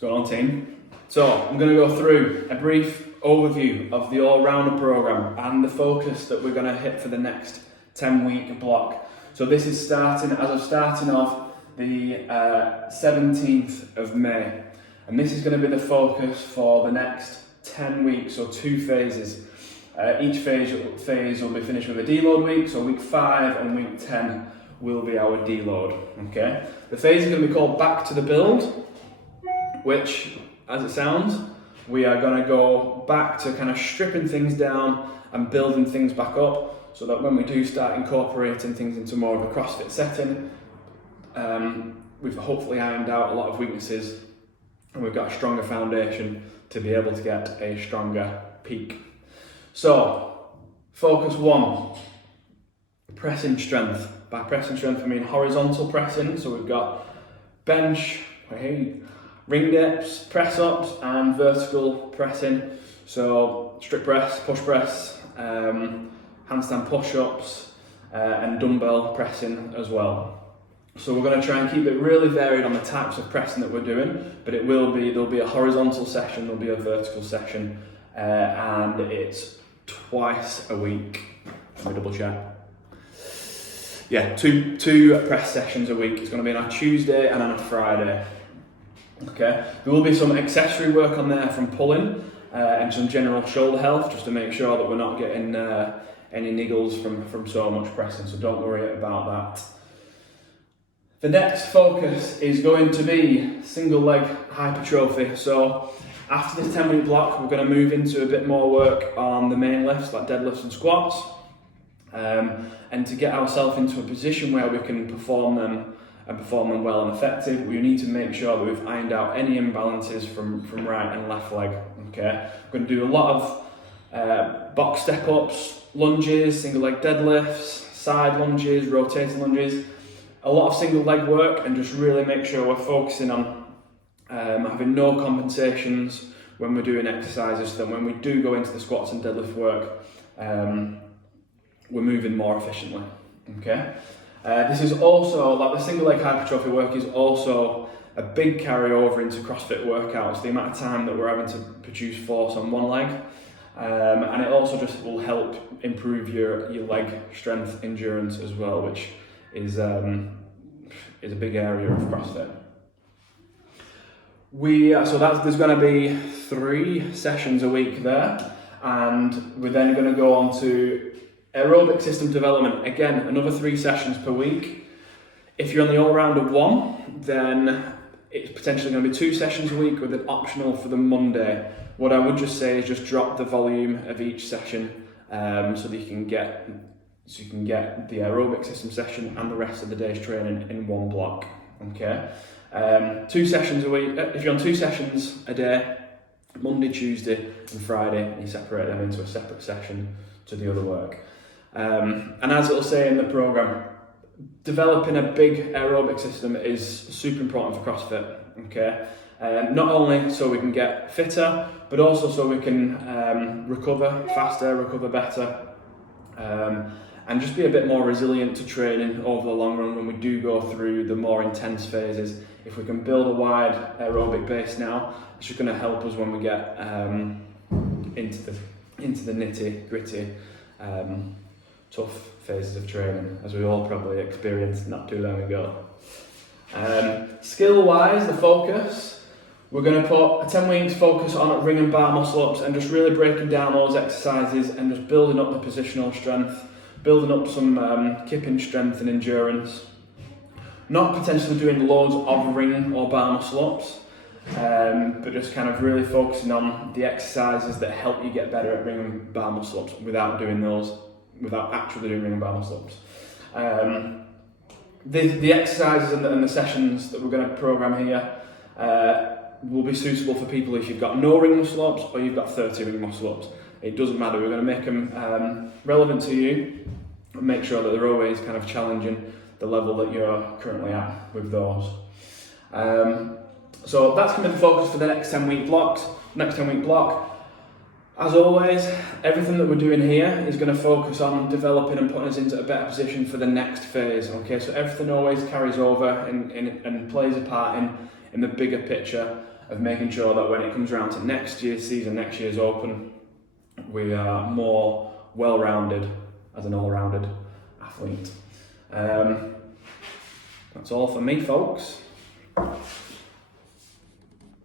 What's going on, team? So I'm going to go through a brief overview of the all-rounder program and the focus that we're going to hit for the next 10-week block. So this is starting off the 17th of May, and this is going to be the focus for the next 10 weeks, so 2 phases. Each phase will be finished with a deload week, so week 5 and week 10 will be our deload. Okay. The phase is going to be called Back to the Build, which, as it sounds, we are going to go back to kind of stripping things down and building things back up, so that when we do start incorporating things into more of a CrossFit setting, we've hopefully ironed out a lot of weaknesses and we've got a stronger foundation to be able to get a stronger peak. So, focus 1, pressing strength. By pressing strength, I mean horizontal pressing, so we've got bench, ring dips, press ups, and vertical pressing. So strict press, push press, handstand push ups, and dumbbell pressing as well. So we're going to try and keep it really varied on the types of pressing that we're doing, but there'll be a horizontal session, there'll be a vertical session, and it's twice a week. Let me double check. Yeah, two press sessions a week. It's going to be on a Tuesday and on a Friday. Okay, there will be some accessory work on there from pulling and some general shoulder health, just to make sure that we're not getting any niggles from so much pressing, so don't worry about that. The next focus is going to be single leg hypertrophy. So after this 10-week block, we're going to move into a bit more work on the main lifts, like deadlifts and squats, and to get ourselves into a position where we can perform them well and effective, we need to make sure that we've ironed out any imbalances from right and left leg. Okay, we're going to do a lot of box step ups, lunges, single leg deadlifts, side lunges, rotating lunges, a lot of single leg work, and just really make sure we're focusing on having no compensations when we're doing exercises, so that when we do go into the squats and deadlift work, we're moving more efficiently. Okay. This is also, like the single leg hypertrophy work is also a big carryover into CrossFit workouts, the amount of time that we're having to produce force on one leg, and it also just will help improve your leg strength endurance as well, which is a big area of CrossFit. There's going to be 3 sessions a week there, and we're then going to go on to Aerobic System development. Again, another 3 sessions per week. If you're on the all-rounder 1, then it's potentially going to be 2 sessions a week with an optional for the Monday. What I would just say is just drop the volume of each session, so that you can get the Aerobic System session and the rest of the day's training in one block. Okay, 2 sessions a week. If you're on 2 sessions a day, Monday, Tuesday, and Friday, you separate them into a separate session to the other work. And as it'll say in the program, developing a big aerobic system is super important for CrossFit. Okay, not only so we can get fitter, but also so we can recover faster, recover better, and just be a bit more resilient to training over the long run when we do go through the more intense phases. If we can build a wide aerobic base now, it's just going to help us when we get into the nitty gritty, tough phases of training, as we all probably experienced not too long ago. Skill wise, the focus, we're going to put a 10 weeks focus on ring and bar muscle ups, and just really breaking down those exercises and just building up the positional strength, building up some kipping strength and endurance. Not potentially doing loads of ring or bar muscle ups, but just kind of really focusing on the exercises that help you get better at ring and bar muscle ups without actually doing ring and bar muscle ups. The exercises and the sessions that we're going to program here will be suitable for people if you've got no ring muscle ups or you've got 30 ring muscle ups. It doesn't matter. We're going to make them relevant to you and make sure that they're always kind of challenging the level that you're currently at with those. So that's going to be the focus for the next 10-week block. As always, everything that we're doing here is going to focus on developing and putting us into a better position for the next phase. Okay, so everything always carries over and plays a part in the bigger picture of making sure that when it comes around to next year's season, next year's Open, we are more well-rounded as an all-rounded athlete. That's all for me, folks.